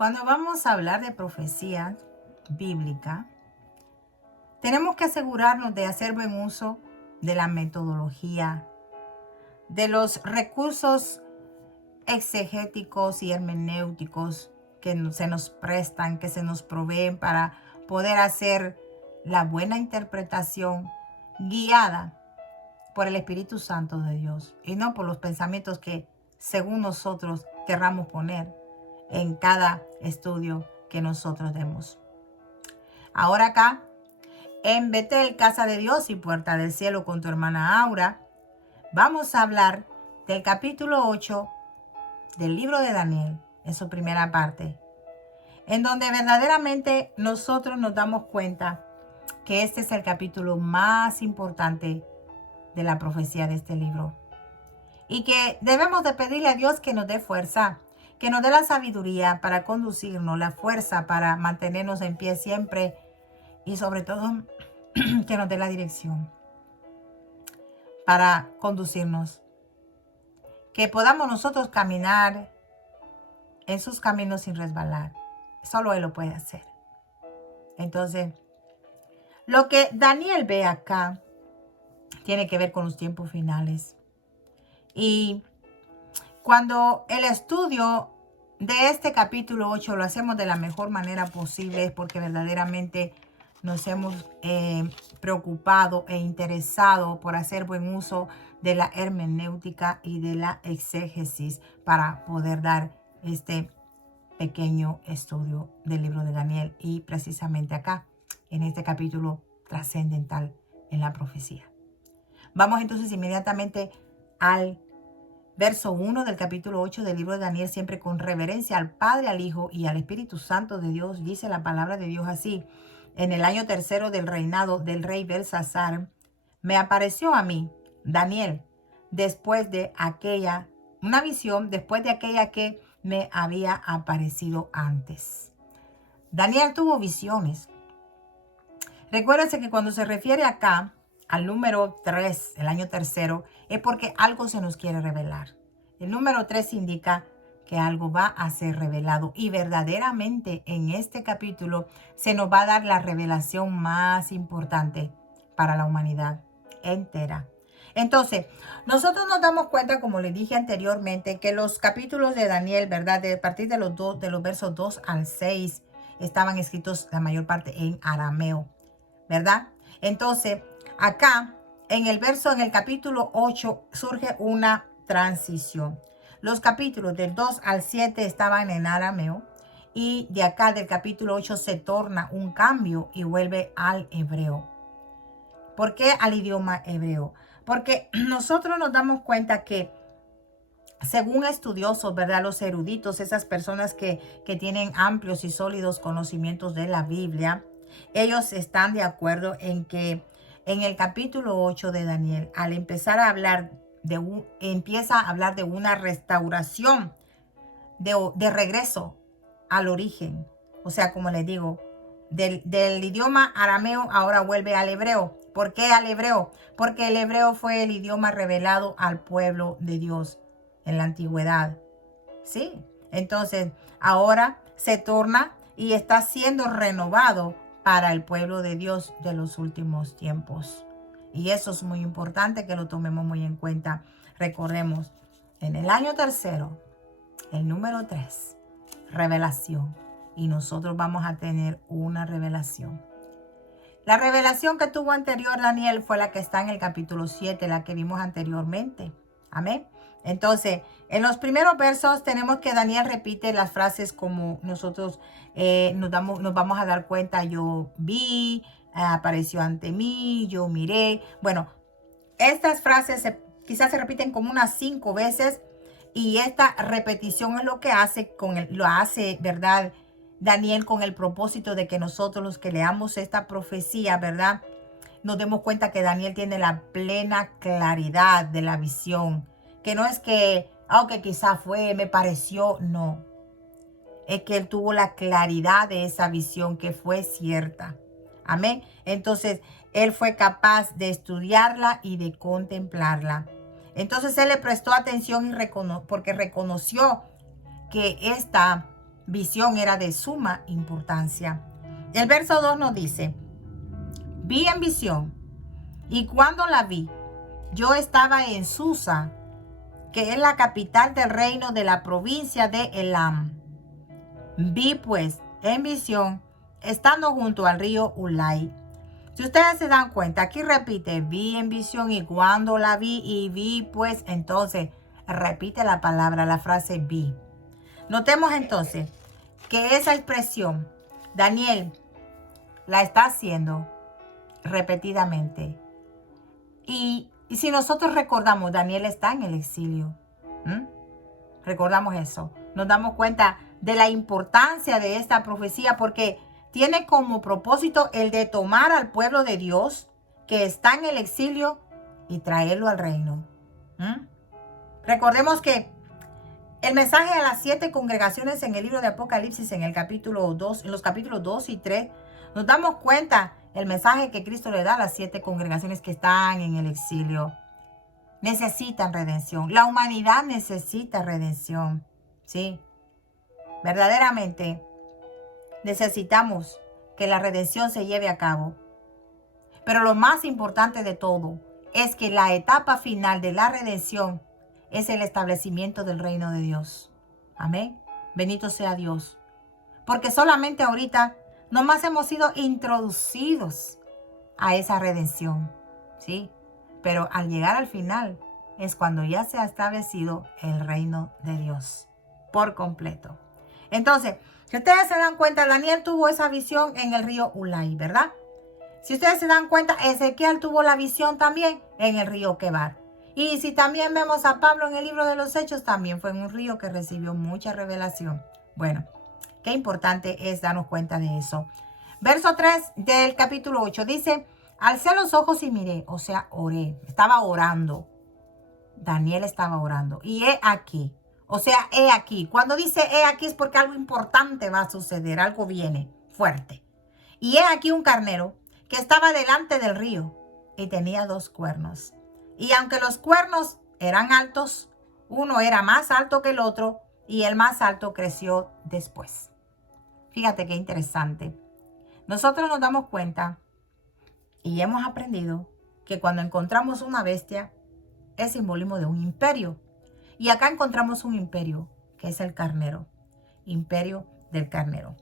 Cuando vamos a hablar de profecía bíblica, tenemos que asegurarnos de hacer buen uso de la metodología, de los recursos exegéticos y hermenéuticos que se nos prestan, que se nos proveen para poder hacer la buena interpretación guiada por el Espíritu Santo de Dios y no por los pensamientos que según nosotros querramos poner en cada estudio que nosotros demos. Ahora acá, en Betel, Casa de Dios y Puerta del Cielo con tu hermana Aura, vamos a hablar del capítulo 8 del libro de Daniel, en su primera parte, en donde verdaderamente nosotros nos damos cuenta que este es el capítulo más importante de la profecía de este libro. Y que debemos de pedirle a Dios que nos dé fuerza, que nos dé la sabiduría para conducirnos, la fuerza para mantenernos en pie siempre y sobre todo que nos dé la dirección para conducirnos. Que podamos nosotros caminar en sus caminos sin resbalar. Solo Él lo puede hacer. Entonces, lo que Daniel ve acá tiene que ver con los tiempos finales. Y cuando el estudio de este capítulo 8 lo hacemos de la mejor manera posible es porque verdaderamente nos hemos preocupado e interesado por hacer buen uso de la hermenéutica y de la exégesis para poder dar este pequeño estudio del libro de Daniel y precisamente acá, en este capítulo trascendental en la profecía. Vamos entonces inmediatamente al verso 1 del capítulo 8 del libro de Daniel, siempre con reverencia al Padre, al Hijo y al Espíritu Santo de Dios. Dice la palabra de Dios así: en el año tercero del reinado del rey Belsasar, me apareció a mí, Daniel, una visión después de aquella que me había aparecido antes. Daniel tuvo visiones. Recuérdense que cuando se refiere acá al número 3, el año tercero, es porque algo se nos quiere revelar. El número 3 indica que algo va a ser revelado y verdaderamente en este capítulo se nos va a dar la revelación más importante para la humanidad entera. Entonces, nosotros nos damos cuenta, como les dije anteriormente, que los capítulos de Daniel, ¿verdad? A partir de los versos 2 al 6, estaban escritos la mayor parte en arameo, ¿verdad? Entonces, acá, en el capítulo 8, surge una transición. Los capítulos del 2 al 7 estaban en arameo y de acá del capítulo 8 se torna un cambio y vuelve al hebreo. ¿Por qué al idioma hebreo? Porque nosotros nos damos cuenta que según estudiosos, ¿verdad? Los eruditos, esas personas que tienen amplios y sólidos conocimientos de la Biblia, ellos están de acuerdo en que en el capítulo 8 de Daniel, al empezar a hablar empieza a hablar de una restauración, de regreso al origen. O sea, como les digo, del idioma arameo ahora vuelve al hebreo. ¿Por qué al hebreo? Porque el hebreo fue el idioma revelado al pueblo de Dios en la antigüedad. Sí, entonces ahora se torna y está siendo renovado para el pueblo de Dios de los últimos tiempos. Y eso es muy importante que lo tomemos muy en cuenta. Recordemos, en el año tercero, el número 3, revelación. Y nosotros vamos a tener una revelación. La revelación que tuvo anterior Daniel fue la que está en el capítulo 7, la que vimos anteriormente. Amén. Entonces, en los primeros versos tenemos que Daniel repite las frases como nosotros nos vamos a dar cuenta. Yo vi, apareció ante mí, yo miré. Bueno, estas frases quizás se repiten como unas 5 veces y esta repetición es lo que hace ¿verdad? Daniel, con el propósito de que nosotros los que leamos esta profecía, ¿verdad? Nos demos cuenta que Daniel tiene la plena claridad de la visión. Que no es que, aunque quizás me pareció, no. Es que él tuvo la claridad de esa visión que fue cierta. Amén. Entonces, él fue capaz de estudiarla y de contemplarla. Entonces, él le prestó atención porque reconoció que esta visión era de suma importancia. El verso 2 nos dice, vi en visión, y cuando la vi, yo estaba en Susa, que es la capital del reino de la provincia de Elam. Vi pues en visión, estando junto al río Ulai. Si ustedes se dan cuenta, aquí repite, vi en visión y cuando la vi y vi pues, entonces repite la palabra, la frase vi. Notemos entonces que esa expresión, Daniel la está haciendo repetidamente. Y si nosotros recordamos, Daniel está en el exilio. Recordamos eso. Nos damos cuenta de la importancia de esta profecía porque tiene como propósito el de tomar al pueblo de Dios que está en el exilio y traerlo al reino. Recordemos que el mensaje a las 7 congregaciones en el libro de Apocalipsis, en el capítulo 2, en los capítulos 2 y 3, nos damos cuenta el mensaje que Cristo le da a las 7 congregaciones que están en el exilio. Necesitan redención. La humanidad necesita redención. Sí. Verdaderamente necesitamos que la redención se lleve a cabo. Pero lo más importante de todo es que la etapa final de la redención es el establecimiento del reino de Dios. Amén. Bendito sea Dios. Porque solamente ahorita nomás hemos sido introducidos a esa redención. ¿Sí? Pero al llegar al final es cuando ya se ha establecido el reino de Dios por completo. Entonces, si ustedes se dan cuenta, Daniel tuvo esa visión en el río Ulai, ¿verdad? Si ustedes se dan cuenta, Ezequiel tuvo la visión también en el río Quebar. Y si también vemos a Pablo en el libro de los Hechos, también fue en un río que recibió mucha revelación. Bueno, qué importante es darnos cuenta de eso. Verso 3 del capítulo 8 dice, alcé los ojos y miré, o sea, oré, estaba orando. Daniel estaba orando. Y he aquí, o sea, he aquí. Cuando dice he aquí es porque algo importante va a suceder, algo viene fuerte. Y he aquí un carnero que estaba delante del río y tenía 2 cuernos. Y aunque los cuernos eran altos, uno era más alto que el otro y el más alto creció después. Fíjate qué interesante. Nosotros nos damos cuenta y hemos aprendido que cuando encontramos una bestia es simbolismo de un imperio. Y acá encontramos un imperio que es el carnero. Imperio del carnero.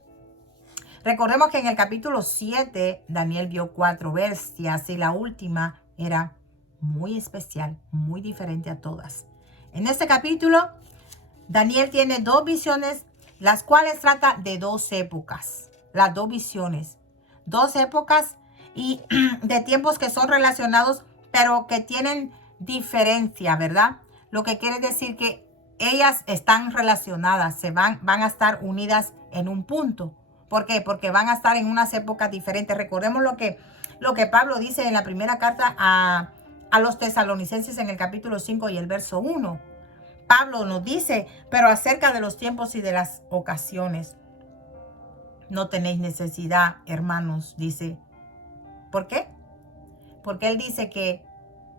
Recordemos que en el capítulo 7 Daniel vio 4 bestias y la última era muy especial, muy diferente a todas. En este capítulo, Daniel tiene 2 visiones, las cuales trata de 2 épocas. Las 2 visiones. 2 épocas y de tiempos que son relacionados, pero que tienen diferencia, ¿verdad? Lo que quiere decir que ellas están relacionadas, van a estar unidas en un punto. ¿Por qué? Porque van a estar en unas épocas diferentes. Recordemos lo que Pablo dice en la primera carta a los tesalonicenses en el capítulo 5 y el verso 1. Pablo nos dice, pero acerca de los tiempos y de las ocasiones, no tenéis necesidad, hermanos, dice. ¿Por qué? Porque él dice que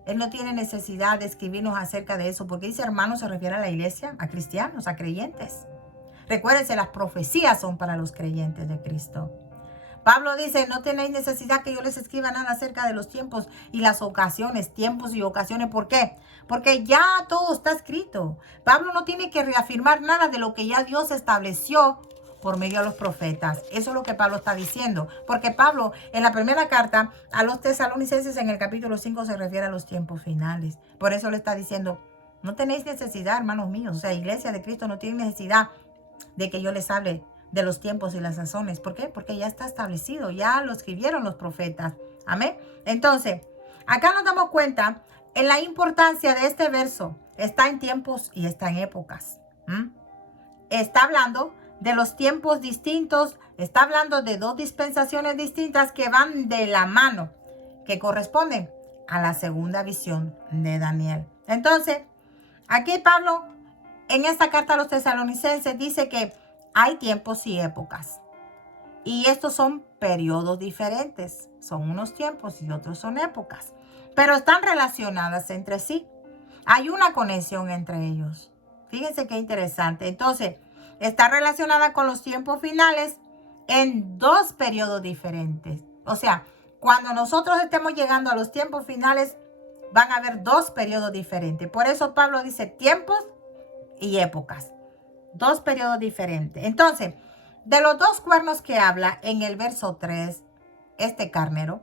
él no tiene necesidad de escribirnos acerca de eso. Porque dice hermanos, se refiere a la iglesia, a cristianos, a creyentes. Recuérdense, las profecías son para los creyentes de Cristo. Pablo dice, no tenéis necesidad que yo les escriba nada acerca de los tiempos y las ocasiones, tiempos y ocasiones. ¿Por qué? Porque ya todo está escrito. Pablo no tiene que reafirmar nada de lo que ya Dios estableció por medio de los profetas. Eso es lo que Pablo está diciendo. Porque Pablo, en la primera carta a los tesalonicenses, en el capítulo 5, se refiere a los tiempos finales. Por eso le está diciendo, no tenéis necesidad, hermanos míos. O sea, iglesia de Cristo no tiene necesidad de que yo les hable de los tiempos y las sazones. ¿Por qué? Porque ya está establecido, ya lo escribieron los profetas. Amén. Entonces, acá nos damos cuenta en la importancia de este verso. Está en tiempos y está en épocas. Está hablando de los tiempos distintos, está hablando de 2 dispensaciones distintas que van de la mano, que corresponden a la segunda visión de Daniel. Entonces, aquí Pablo, en esta carta a los tesalonicenses, dice que hay tiempos y épocas. Y estos son periodos diferentes. Son unos tiempos y otros son épocas. Pero están relacionadas entre sí. Hay una conexión entre ellos. Fíjense qué interesante. Entonces, está relacionada con los tiempos finales en dos periodos diferentes. O sea, cuando nosotros estemos llegando a los tiempos finales, van a haber dos periodos diferentes. Por eso Pablo dice tiempos y épocas. Dos periodos diferentes. Entonces, de los dos cuernos que habla en el verso 3, este carnero,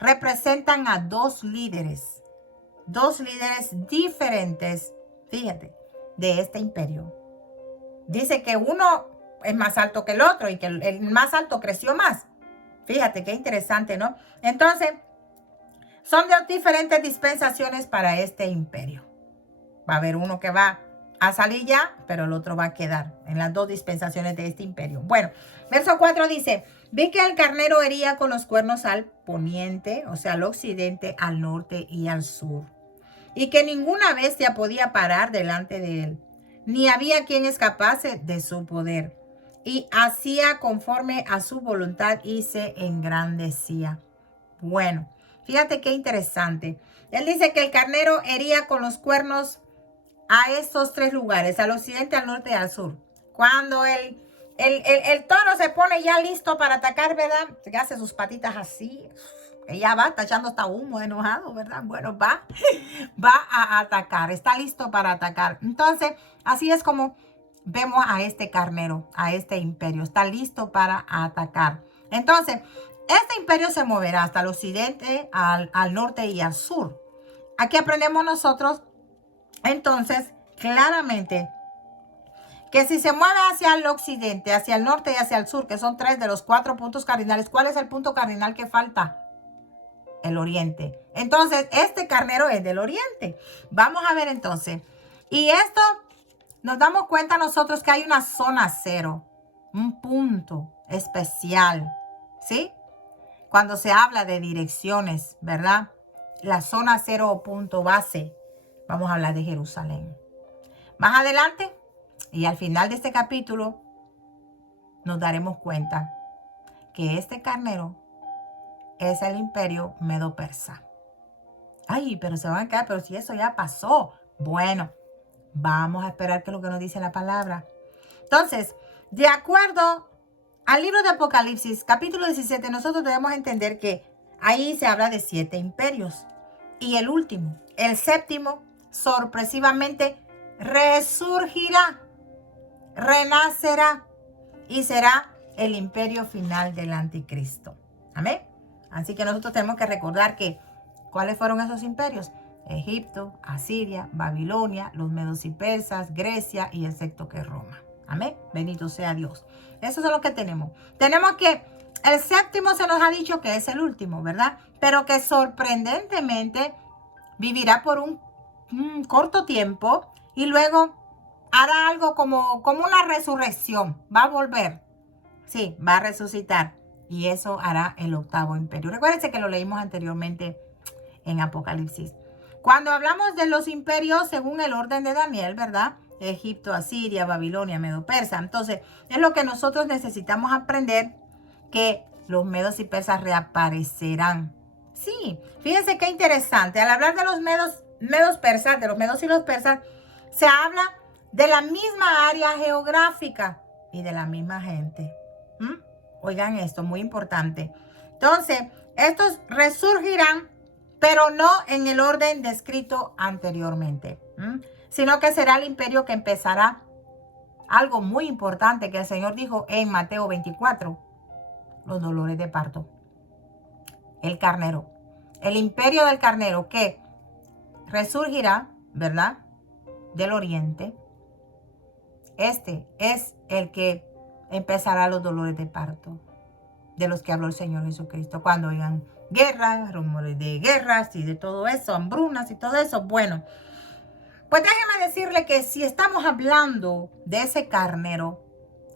representan a dos líderes diferentes, fíjate, de este imperio. Dice que uno es más alto que el otro y que el más alto creció más. Fíjate qué interesante, ¿no? Entonces, son de diferentes dispensaciones para este imperio. Va a haber uno que va a salir ya, pero el otro va a quedar en las dos dispensaciones de este imperio. Bueno, verso 4 dice, vi que el carnero hería con los cuernos al poniente, o sea, al occidente, al norte y al sur, y que ninguna bestia podía parar delante de él, ni había quien escapase de su poder, y hacía conforme a su voluntad y se engrandecía. Bueno, fíjate qué interesante. Él dice que el carnero hería con los cuernos a estos tres lugares, al occidente, al norte y al sur. Cuando el toro se pone ya listo para atacar, ¿verdad? Se hace sus patitas así. Ella va, está echando hasta humo, enojado, ¿verdad? Bueno, va a atacar, está listo para atacar. Entonces, así es como vemos a este carnero, a este imperio. Está listo para atacar. Entonces, este imperio se moverá hasta el occidente, al norte y al sur. Aquí aprendemos nosotros entonces, claramente, que si se mueve hacia el occidente, hacia el norte y hacia el sur, que son 3 de los 4 puntos cardinales, ¿cuál es el punto cardinal que falta? El oriente. Entonces, este carnero es del oriente. Vamos a ver entonces. Y esto nos damos cuenta nosotros que hay una zona cero, un punto especial, ¿sí? Cuando se habla de direcciones, ¿verdad? La zona cero o punto base. Vamos a hablar de Jerusalén. Más adelante y al final de este capítulo nos daremos cuenta que este carnero es el imperio medo-persa. Ay, pero se van a quedar, pero si eso ya pasó. Bueno, vamos a esperar qué es lo que nos dice la palabra. Entonces, de acuerdo al libro de Apocalipsis, capítulo 17, nosotros debemos entender que ahí se habla de 7 imperios. Y el último, el séptimo, sorpresivamente resurgirá, renacerá y será el imperio final del anticristo. Amén. Así que nosotros tenemos que recordar que ¿cuáles fueron esos imperios? Egipto, Asiria, Babilonia, los medos y persas, Grecia y excepto que Roma. Amén. Bendito sea Dios. Esos son los que tenemos. Tenemos que el séptimo se nos ha dicho que es el último, ¿verdad? Pero que sorprendentemente vivirá por un corto tiempo y luego hará algo como una resurrección. Va a volver. Sí, va a resucitar. Y eso hará el octavo imperio. Recuérdense que lo leímos anteriormente en Apocalipsis. Cuando hablamos de los imperios según el orden de Daniel, ¿verdad? Egipto, Asiria, Babilonia, Medo-Persa. Entonces, es lo que nosotros necesitamos aprender, que los medos y persas reaparecerán. Sí, fíjense qué interesante. Al hablar de los medos persas, de los medos y los persas, se habla de la misma área geográfica y de la misma gente. Oigan esto, muy importante. Entonces, estos resurgirán, pero no en el orden descrito anteriormente, sino que será el imperio que empezará algo muy importante que el Señor dijo en Mateo 24, los dolores de parto. El carnero, el imperio del carnero que resurgirá, ¿verdad? Del oriente. Este es el que empezará los dolores de parto, de los que habló el Señor Jesucristo. Cuando oigan guerras, rumores de guerras y de todo eso, hambrunas y todo eso. Bueno, pues déjeme decirle que si estamos hablando de ese carnero,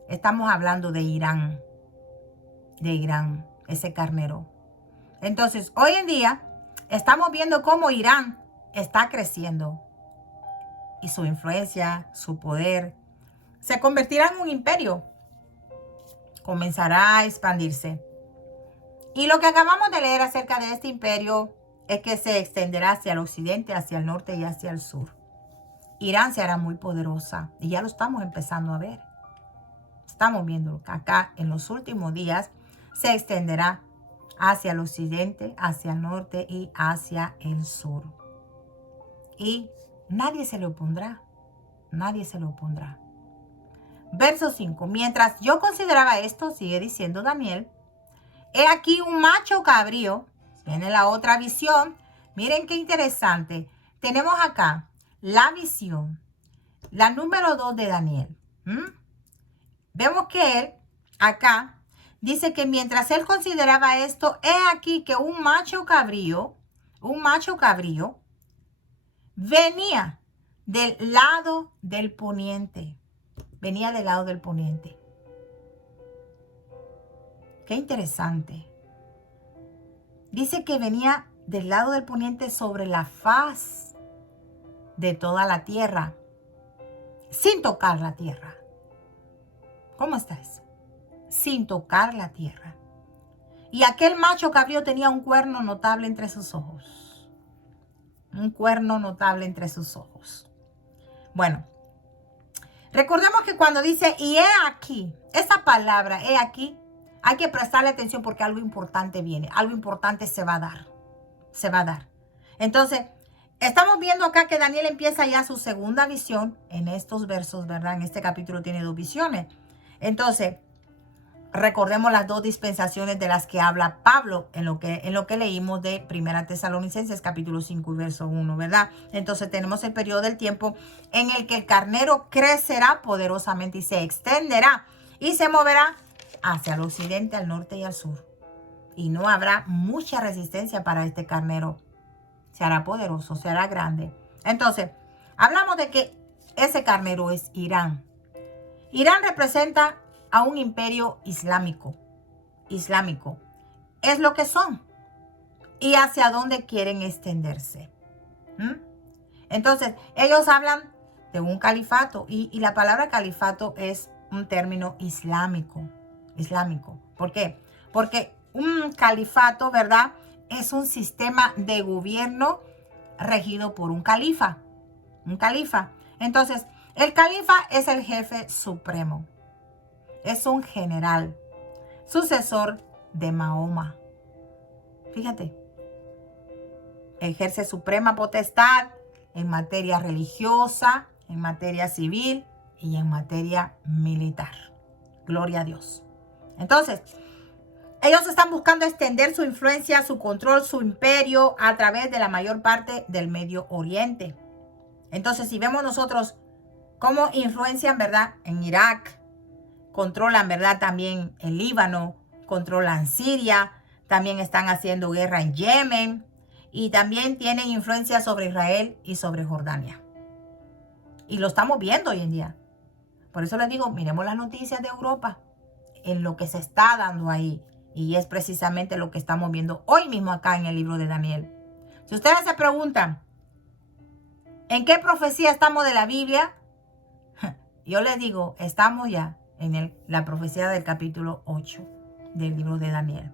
estamos hablando de Irán. De Irán, ese carnero. Entonces, hoy en día, estamos viendo cómo Irán está creciendo. Y su influencia, su poder, se convertirá en un imperio. Comenzará a expandirse. Y lo que acabamos de leer acerca de este imperio es que se extenderá hacia el occidente, hacia el norte y hacia el sur. Irán se hará muy poderosa y ya lo estamos empezando a ver. Estamos viendo que acá en los últimos días se extenderá hacia el occidente, hacia el norte y hacia el sur. Y nadie se le opondrá. Nadie se le opondrá. Verso 5. Mientras yo consideraba esto, sigue diciendo Daniel, he aquí un macho cabrío. Viene la otra visión. Miren qué interesante. Tenemos acá la visión, la número 2 de Daniel. Vemos que él, acá, dice que mientras él consideraba esto, he aquí que un macho cabrío, venía del lado del poniente. Venía del lado del poniente. Qué interesante. Dice que venía del lado del poniente sobre la faz de toda la tierra, sin tocar la tierra. ¿Cómo está eso? Sin tocar la tierra. Y aquel macho cabrío tenía un cuerno notable entre sus ojos. Un cuerno notable entre sus ojos. Bueno, recordemos que cuando dice, y he aquí, esa palabra, he aquí, hay que prestarle atención porque algo importante viene. Algo importante se va a dar. Se va a dar. Entonces, estamos viendo acá que Daniel empieza ya su segunda visión en estos versos, ¿verdad? En este capítulo tiene 2 visiones. Entonces, recordemos las 2 dispensaciones de las que habla Pablo en lo que leímos de 1 Tesalonicenses capítulo 5 y verso 1, ¿verdad? Entonces tenemos el periodo del tiempo en el que el carnero crecerá poderosamente y se extenderá y se moverá hacia el occidente, al norte y al sur. Y no habrá mucha resistencia para este carnero. Se hará poderoso, se hará grande. Entonces, hablamos de que ese carnero es Irán. Irán representa a un imperio islámico. Es lo que son. Y hacia dónde quieren extenderse. Entonces, ellos hablan de un califato. Y la palabra califato es un término islámico. ¿Por qué? Porque un califato, ¿verdad? Es un sistema de gobierno regido por un califa. Entonces, el califa es el jefe supremo. Es un general, sucesor de Mahoma. Fíjate, ejerce suprema potestad en materia religiosa, en materia civil y en materia militar. Gloria a Dios. Entonces, ellos están buscando extender su influencia, su control, su imperio a través de la mayor parte del Medio Oriente. Entonces, si vemos nosotros cómo influencian, ¿verdad? En Irak, controlan, ¿verdad? También el Líbano, controlan Siria, también están haciendo guerra en Yemen y también tienen influencia sobre Israel y sobre Jordania. Y lo estamos viendo hoy en día. Por eso les digo, miremos las noticias de Europa, en lo que se está dando ahí. Y es precisamente lo que estamos viendo hoy mismo acá en el libro de Daniel. Si ustedes se preguntan, ¿en qué profecía estamos de la Biblia? Yo les digo, estamos ya en la profecía del capítulo 8 del libro de Daniel.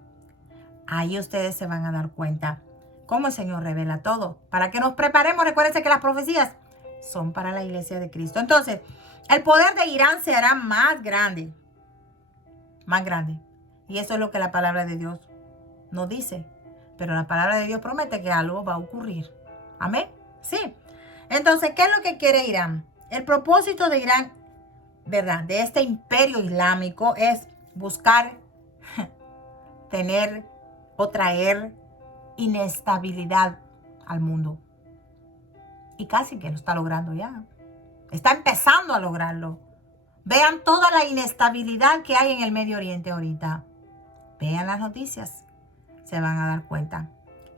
Ahí ustedes se van a dar cuenta cómo el Señor revela todo. Para que nos preparemos, recuérdense que las profecías son para la iglesia de Cristo. Entonces, el poder de Irán se hará más grande. Más grande. Y eso es lo que la palabra de Dios nos dice. Pero la palabra de Dios promete que algo va a ocurrir. ¿Amén? Sí. Entonces, ¿qué es lo que quiere Irán? El propósito de Irán, ¿verdad? De este imperio islámico es buscar tener o traer inestabilidad al mundo. Y casi que lo está logrando ya. Está empezando a lograrlo. Vean toda la inestabilidad que hay en el Medio Oriente ahorita. Vean las noticias. Se van a dar cuenta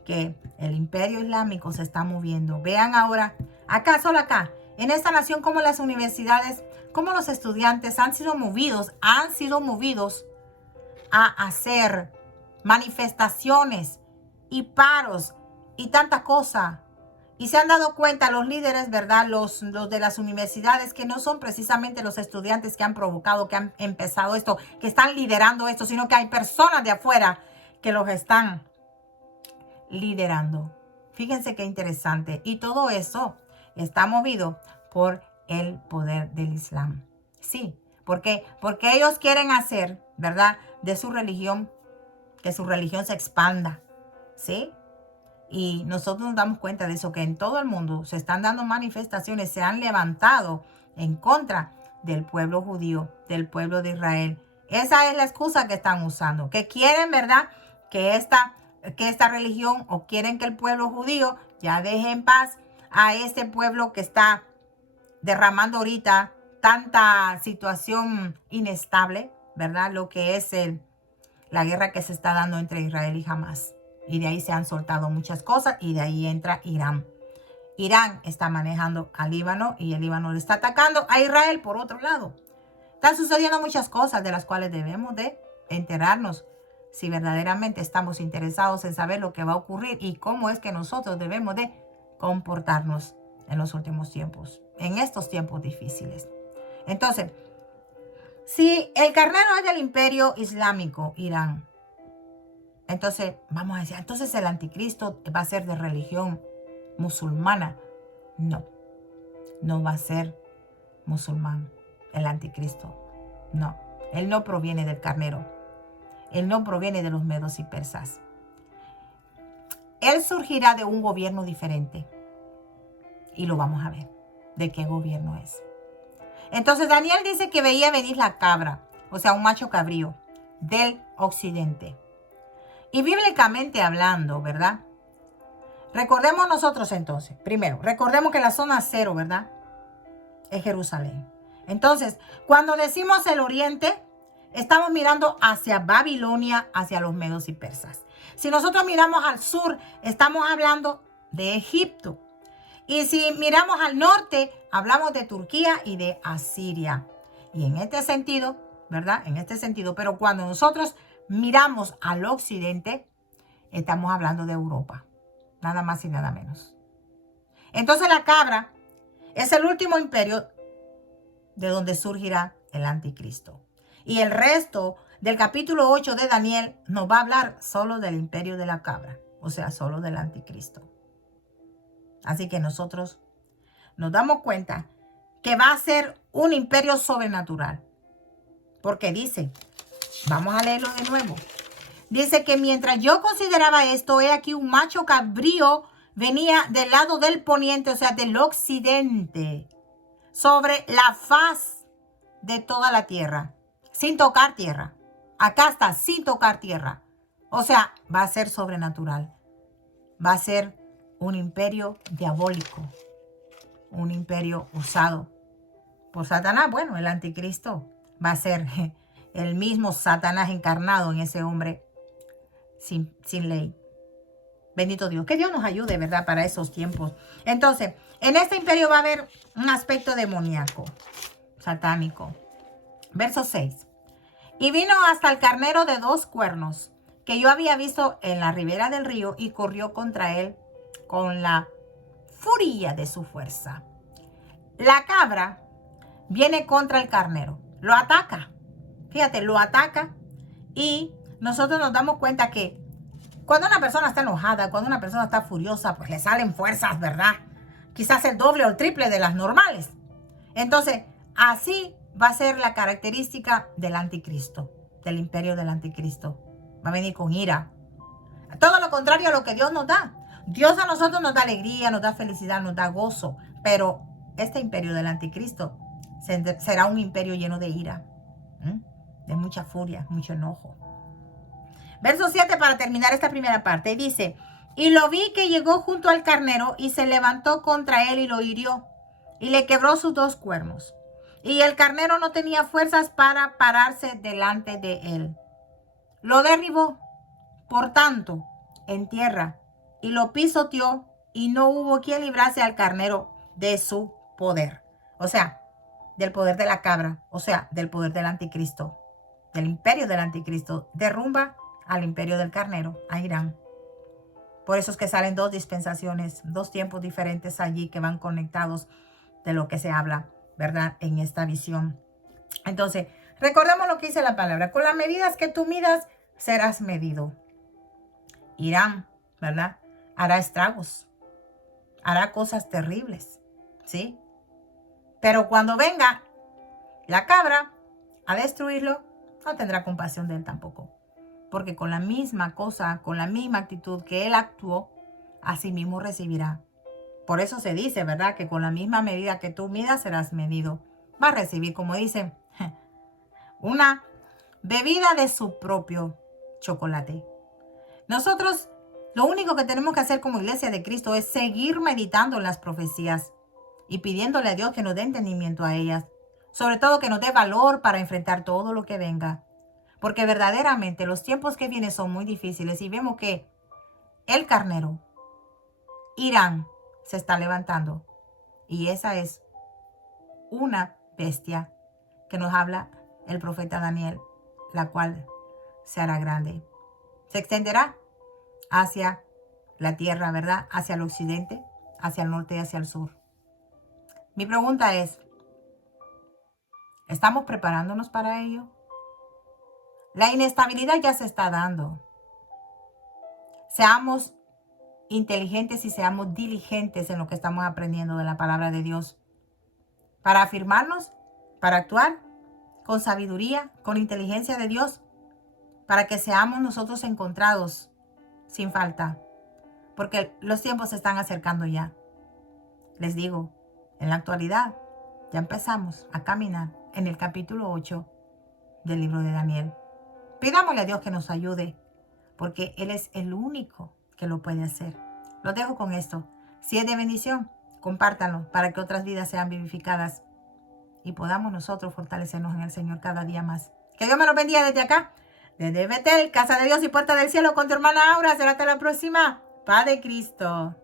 que el imperio islámico se está moviendo. Vean ahora, acá, solo acá, en esta nación, como las universidades, como los estudiantes han sido movidos a hacer manifestaciones y paros y tanta cosa. Y se han dado cuenta los líderes, ¿verdad? Los de las universidades, que no son precisamente los estudiantes que han provocado, que han empezado esto, que están liderando esto, sino que hay personas de afuera que los están liderando. Fíjense qué interesante. Y todo eso está movido por el poder del Islam. Sí, ¿Por qué? Porque ellos quieren hacer, ¿verdad?, de su religión, que su religión se expanda, ¿sí? Y nosotros nos damos cuenta de eso, que en todo el mundo se están dando manifestaciones, se han levantado en contra del pueblo judío, del pueblo de Israel. Esa es la excusa que están usando, que quieren, ¿verdad?, que esta religión, o quieren que el pueblo judío ya deje en paz a este pueblo que está derramando ahorita tanta situación inestable, ¿verdad? Lo que es la guerra que se está dando entre Israel y Hamás. Y de ahí se han soltado muchas cosas y de ahí entra Irán. Irán está manejando al Líbano y el Líbano le está atacando a Israel por otro lado. Están sucediendo muchas cosas de las cuales debemos de enterarnos si verdaderamente estamos interesados en saber lo que va a ocurrir y cómo es que nosotros debemos de comportarnos en los últimos tiempos, en estos tiempos difíciles. Entonces, si el carnero es del imperio islámico, Irán, entonces vamos a decir, entonces el anticristo va a ser de religión musulmana. No, no va a ser musulmán el anticristo. No, él no proviene del carnero. Él no proviene de los medos y persas. Él surgirá de un gobierno diferente. Y lo vamos a ver. ¿De qué gobierno es? Entonces Daniel dice que veía venir la cabra, o sea, un macho cabrío, del occidente. Y bíblicamente hablando, ¿verdad? Recordemos nosotros entonces, primero, recordemos que la zona cero, ¿verdad?, es Jerusalén. Entonces, cuando decimos el oriente, estamos mirando hacia Babilonia, hacia los medos y persas. Si nosotros miramos al sur, estamos hablando de Egipto. Y si miramos al norte, hablamos de Turquía y de Asiria. Y en este sentido, ¿verdad? En este sentido, pero cuando nosotros miramos al occidente, estamos hablando de Europa. Nada más y nada menos. Entonces la cabra es el último imperio de donde surgirá el anticristo. Y el resto del capítulo 8 de Daniel nos va a hablar solo del imperio de la cabra, o sea, solo del anticristo. Así que nosotros nos damos cuenta que va a ser un imperio sobrenatural. Porque dice, vamos a leerlo de nuevo. Dice que mientras yo consideraba esto, he aquí un macho cabrío venía del lado del poniente, o sea, del occidente, sobre la faz de toda la tierra, sin tocar tierra. Acá está, sin tocar tierra. O sea, va a ser sobrenatural. Va a ser un imperio diabólico, un imperio usado por Satanás. Bueno, el anticristo va a ser el mismo Satanás encarnado en ese hombre sin ley. Bendito Dios. Que Dios nos ayude, ¿verdad?, para esos tiempos. Entonces, en este imperio va a haber un aspecto demoníaco, satánico. Verso 6. Y vino hasta el carnero de 2 cuernos, que yo había visto en la ribera del río, y corrió contra él con la furia de su fuerza. La cabra viene contra el carnero, lo ataca. Fíjate, lo ataca, y nosotros nos damos cuenta que cuando una persona está enojada, cuando una persona está furiosa, pues le salen fuerzas, ¿verdad? Quizás el doble o el triple de las normales. Entonces, así va a ser la característica del anticristo, del imperio del anticristo. Va a venir con ira. Todo lo contrario a lo que Dios nos da. Dios a nosotros nos da alegría, nos da felicidad, nos da gozo. Pero este imperio del anticristo será un imperio lleno de ira, de mucha furia, mucho enojo. Verso 7 para terminar esta primera parte. Dice, y lo vi que llegó junto al carnero y se levantó contra él y lo hirió y le quebró sus 2 cuernos. Y el carnero no tenía fuerzas para pararse delante de él. Lo derribó, por tanto, en tierra y lo pisoteó y no hubo quien librase al carnero de su poder. O sea, del poder de la cabra, o sea, del poder del anticristo, del imperio del anticristo. Derrumba al imperio del carnero, a Irán. Por eso es que salen 2 dispensaciones, 2 tiempos diferentes allí que van conectados de lo que se habla, ¿verdad?, en esta visión. Entonces, recordemos lo que dice la palabra. Con las medidas que tú midas, serás medido. Irán, ¿verdad?, hará estragos, hará cosas terribles, ¿sí? Pero cuando venga la cabra, a destruirlo, no tendrá compasión de él tampoco. Porque con la misma cosa, con la misma actitud que él actuó, así mismo recibirá. Por eso se dice, ¿verdad? Que con la misma medida que tú midas serás medido. Va a recibir, como dicen, una bebida de su propio chocolate. Nosotros lo único que tenemos que hacer como iglesia de Cristo es seguir meditando en las profecías y pidiéndole a Dios que nos dé entendimiento a ellas. Sobre todo que nos dé valor para enfrentar todo lo que venga. Porque verdaderamente los tiempos que vienen son muy difíciles y vemos que el carnero, Irán, se está levantando. Y esa es una bestia que nos habla el profeta Daniel, la cual se hará grande. Se extenderá hacia la tierra, ¿verdad? Hacia el occidente, hacia el norte y hacia el sur. Mi pregunta es, ¿estamos preparándonos para ello? La inestabilidad ya se está dando. Seamos inteligentes y seamos diligentes en lo que estamos aprendiendo de la palabra de Dios. Para afirmarnos, para actuar con sabiduría, con inteligencia de Dios, para que seamos nosotros encontrados sin falta. Porque los tiempos se están acercando ya. Les digo, en la actualidad ya empezamos a caminar en el capítulo 8 del libro de Daniel. Pidámosle a Dios que nos ayude, porque Él es el único que lo puede hacer. Los dejo con esto. Si es de bendición, compártanlo para que otras vidas sean vivificadas y podamos nosotros fortalecernos en el Señor cada día más. Que Dios me los bendiga desde acá, desde Betel, Casa de Dios y Puerta del Cielo, con tu hermana Aura. Será hasta la próxima. Padre Cristo.